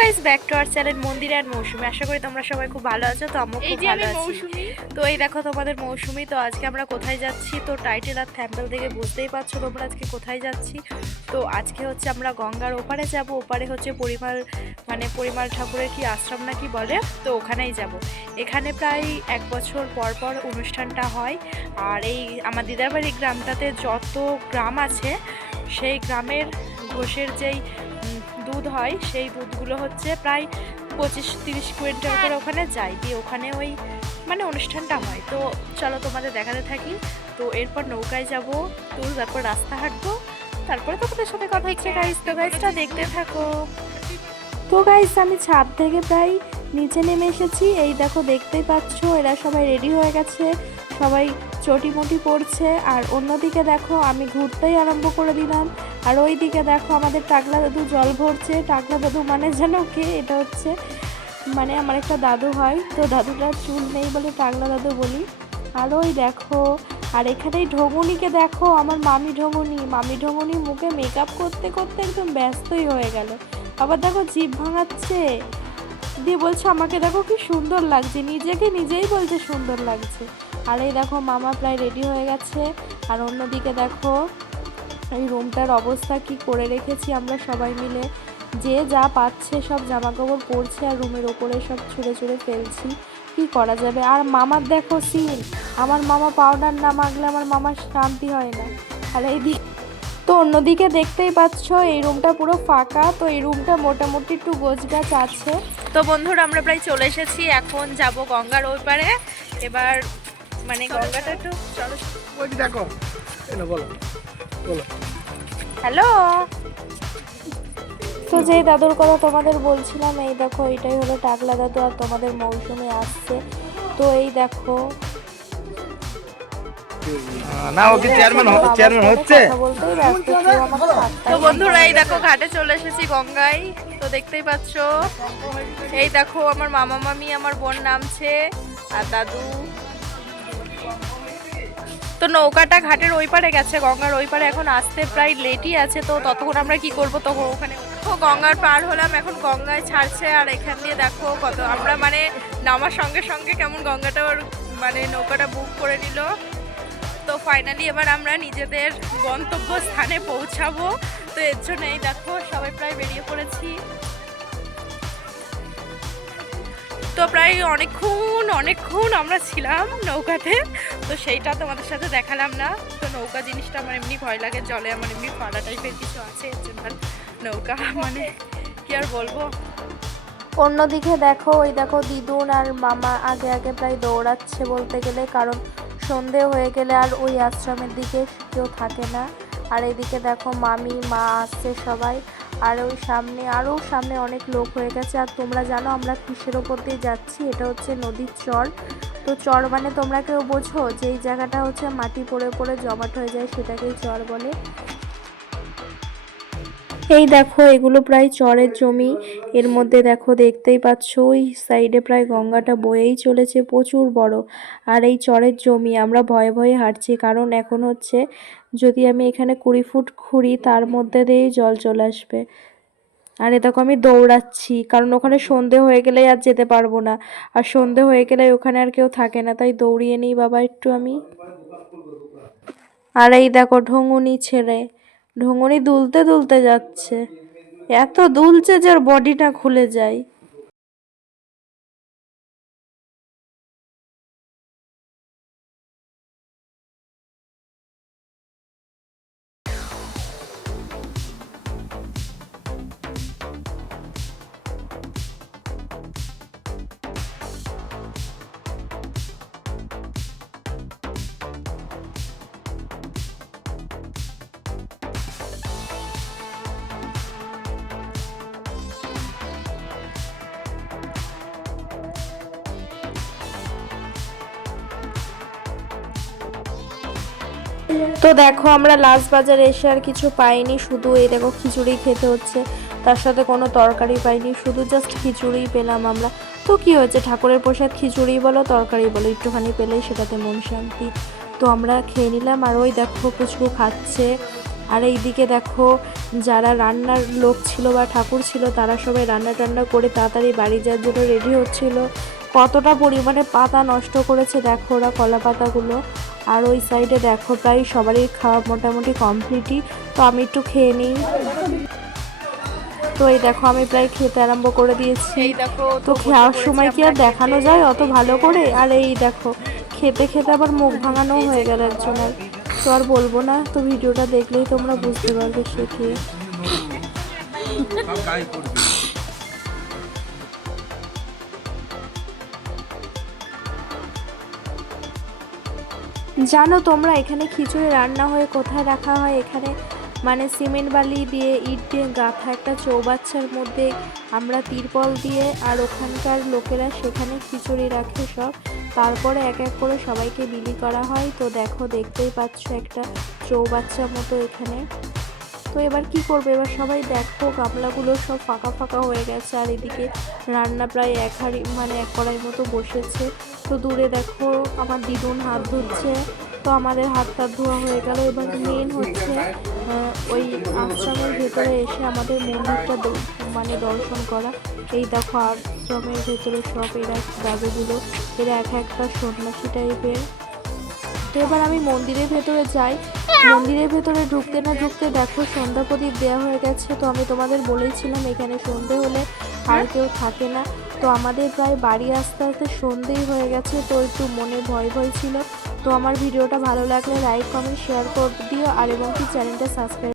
Guys back to our channel মন্দির আর মৌসুমি। আশা করি তোমরা সবাই খুব ভালো আছো তো আমিও খুব ভালো আছি। তো এই দেখো তোমাদের মৌসুমি তো আজকে আমরা কোথায় যাচ্ছি? তো টাইটেল আর থ্যাম্পেল থেকে বুঝতেই পারছ তোমরা আজকে কোথায় যাচ্ছি। তো আজকে হচ্ছে আমরা গঙ্গার ওপারে যাব ওপারে হচ্ছে পরিমাল মানে পরিমাল ঠাকুরের কি আশ্রম না কি বলে? তো ওখানেই যাব। এখানে প্রায় এক বছর পর পর অনুষ্ঠানটা হয়। আর এই আমার দিদার বাড়ি গ্রামটাতে যত গ্রাম আছে সেই গ্রামের ঘোষের যেই দুধ হয় সেই দুধগুলো হচ্ছে প্রায় পঁচিশ তিরিশ কুইন্টাল করে ওখানে যায় দিয়ে ওখানে ওই মানে অনুষ্ঠানটা হয়। তো চলো তোমাদের দেখাতে থাকি। তো এরপর নৌকায় যাব তো তারপর রাস্তা হাঁটবো তারপরে তোমাদের সাথে কথা হচ্ছে গাইজ তো গাইজটা দেখতে থাকো। তো গাইজ আমি ছাদ থেকে প্রায় নিচে নেমে এসেছি। এই দেখো, দেখতেই পাচ্ছ, এরা সবাই রেডি হয়ে গেছে। সবাই চটি মুটি পড়ছে। আর অন্যদিকে দেখো, আমি ঘুরতেই আরম্ভ করে দিলাম। আর ওই দিকে দেখো, আমাদের টাকলা দাদু জল ভরছে। টাকলা দাদু মানে যেন কে? এটা হচ্ছে মানে আমার একটা দাদু হয়। তো দাদুটার চুল নেই বলে টাকলা দাদু বলি। আর ওই দেখো, আর এখানেই ঢঙুনিকে দেখো, আমার মামি ঢঙুনি। মামি ঢঙুনি মুখে মেকআপ করতে করতে একদম ব্যস্তই হয়ে গেল। আবার দেখো, জিভ ভাঙাচ্ছে। দিয়ে বলছে, আমাকে দেখো কি সুন্দর লাগছে। নিজেকে নিজেই বলছে সুন্দর লাগছে। আর এই দেখো, মামা প্রায় রেডি হয়ে গেছে। আর অন্যদিকে দেখো, এই রুমটার অবস্থা কি করে রেখেছি আমরা সবাই মিলে। যে যা পাচ্ছে সব জামা কাপড় পরছে আর রুমের ওপরে সব ছুঁড়ে ছুঁড়ে ফেলছি। কি করা যাবে? আর মামার দেখো সিন আমার মামা পাউডার না মাখলে আমার মামার শান্তি হয় না। আর এই দিক তো অন্যদিকে দেখতেই পাচ্ছ এই রুমটা পুরো ফাঁকা তো এই রুমটা মোটামুটি একটু গোছ গাছ আছে। তো বন্ধুরা আমরা প্রায় চলে এসেছি এখন যাব গঙ্গার ওই পারে এবার মানে গঙ্গাটা একটু চলো। দেখো। বলো বলো। হ্যালো? তো যেই দাদুর কথা তোমাদের বলছিলাম এই দেখো এটাই হলো টাকলা দাদু আর তোমাদের মৌসুমে আসছে। তো এই দেখো না, ও কি চেয়ারম্যান চেয়ারম্যান হচ্ছে? তো। বন্ধুরা, এই দেখো, ঘাটে চলে এসেছি গঙ্গায়। তো দেখতেই পাচ্ছ? এই দেখো, আমার মামা মামি, আমার বোন নামছে, আর দাদু। তো নৌকাটা ঘাটের ওই পারে গেছে, গঙ্গার ওই পারে। এখন আসতে প্রায় লেটই আছে, তো ততক্ষণ আমরা কি করব? তখন ওখানে গঙ্গার পার হলাম, এখন গঙ্গায় ছাড়ছে, আর এখান দিয়ে দেখো কত আমরা মানে নামার সঙ্গে সঙ্গে কেমন গঙ্গাটা মানে নৌকাটা বুক করে নিল। তো ফাইনালি এবার আমরা নিজেদের গন্তব্য স্থানে পৌঁছাবো। তো এর জন্য এই দেখো, সবাই প্রায় বেরিয়ে পড়েছি। তো প্রায় অনেকক্ষণ অনেকক্ষণ আমরা ছিলাম নৌকাতে। তো সেইটা তোমাদের সাথে দেখালাম না। তো নৌকা জিনিসটা আমার এমনি ভয় লাগে, জলে আমার এমনি পাড়া টাইপের কিছু আছে, এর জন্য নৌকা মানে কি আর বলব? অন্যদিকে দেখো, ওই দেখো দিদুন আর মামা আগে আগে প্রায় দৌড়াচ্ছে বলতে গেলে, কারণ সন্ধে হয়ে গেলে আর ওই আশ্রমের দিকে কেউ থাকে না। আর এদিকে দেখো মামি, মা আসছে সবাই। আর ওই সামনে আরও সামনে অনেক লোক হয়ে গেছে। আর তোমরা জানো আমরা কিসের ওপর দিয়ে যাচ্ছি? এটা হচ্ছে নদীর চর। তো চর মানে তোমরা কেউ বোঝো? যে এই জায়গাটা হচ্ছে মাটি পড়ে পড়ে জমাট হয়ে যায় সেটাকেই চর বলে। এই দেখো, এগুলো প্রায় চরের জমি। এর মধ্যে দেখো, দেখতেই পাচ্ছ, ওই সাইডে প্রায় গঙ্গাটা বয়েই চলেছে প্রচুর বড়। আর এই চরের জমি, আমরা ভয়ে ভয়ে হাঁটছি, কারণ এখন হচ্ছে যদি আমি এখানে কুড়ি ফুট খুঁড়ি তার মধ্যে দিয়েই জল চলে আসবে। আর এ দেখো, আমি দৌড়াচ্ছি, কারণ ওখানে সন্ধে হয়ে গেলে আর যেতে পারব না। আর সন্ধে হয়ে গেলে ওখানে আর কেউ থাকে না, তাই দৌড়িয়ে নিই বাবা একটু আমি। আর এই দেখো, ঢঙ্গুনি ছেড়ে ঢঙ্গুনি দুলতে দুলতে যাচ্ছে। এত দুলছে যে ওর বডিটা খুলে যায়। তো দেখো, আমরা লাস্ট বাজারে এসে আর কিছু পাইনি, শুধু এই দেখো খিচুড়ি খেতে হচ্ছে। তার সাথে কোনো তরকারি পাইনি, শুধু জাস্ট খিচুড়িই পেলাম আমরা। তো কি হয়েছে? ঠাকুরের প্রসাদ খিচুড়ি বলো তরকারি বলো, একটুখানি পেলেই সেটাতে মন শান্তি। তো আমরা খেয়ে নিলাম, আর ওই দেখো পুচকু খাচ্ছে। আর এইদিকে দেখো, যারা রান্নার লোক ছিল বা ঠাকুর ছিল, তারা সবাই রান্না টান্না করে তাড়াতাড়ি বাড়ি যাওয়ার জন্য রেডি হচ্ছিল। কতটা পরিমাণে পাতা নষ্ট করেছে দেখো ওরা কলা পাতাগুলো। আর ওই সাইডে দেখো প্রায় সবারই খাওয়া মোটামুটি কমপ্লিটই তো আমি একটু খেয়ে নিই। তো এই দেখো আমি প্রায় খেতে আরম্ভ করে দিয়েছি। তো খাওয়ার সময় কি আর দেখানো যায় অত ভালো করে? আর এই দেখো খেতে খেতে আবার মুখ ভাঙানো হয়ে গেল একজনের তো আর বলব না তো ভিডিওটা দেখলেই তোমরা বুঝতে পারবে সে কি। জানো তোমরা, এখানে খিচুড়ি রান্না হয়ে, কোথায় রাখা হয়? এখানে মানে সিমেন্ট বালি দিয়ে ইট দিয়ে গাঁথা একটা চৌবাচ্চার মধ্যে আমরা তিরপল দিয়ে আর ওখানকার লোকেরা সেখানে খিচুড়ি রাখে সব। তারপরে এক এক করে সবাইকে বিলি করা হয়। তো দেখো, দেখতেই পাচ্ছ একটা চৌবাচ্চা মতো এখানে। তো এবার কি করবে? এবার সবাই দেখো, গামলাগুলো সব ফাঁকা ফাঁকা হয়ে গেছে আর এদিকে রান্না প্রায় এক হাড়ি মানে এক কড়াই মতো বসেছে। তো দূরে দেখো আমার দিদুন হাত ধুচ্ছে। তো আমাদের হাত টাত ধোয়া হয়ে গেল। এবার মেন হচ্ছে ওই আশ্রমের ভেতরে এসে আমাদের মন্দিরটা মানে দর্শন করা। এই দেখো আশ্রমের ভেতরে সব এরা দাদুগুলো এরা এক একটা সন্ন্যাসী টাইপের তো এবার আমি মন্দিরের ভেতরে যাই। মন্দিরের ভেতরে ঢুকতে না ঢুকতে দেখো সন্ধ্যা প্রদীপ দেওয়া হয়ে গেছে। তো আমি তোমাদের বলেছিলাম এখানে সন্ধে হলে আর কেউ থাকে না। তো আমাদের প্রায় বাড়ি আসতে আসতে সন্ধেই হয়ে গেছে, তো একটু মনে ভয় ভয় ছিল। তো আমার ভিডিওটা ভালো লাগলে লাইক কমেন্ট শেয়ার করে দিও আর এবং কি চ্যানেলটা সাবস্ক্রাইব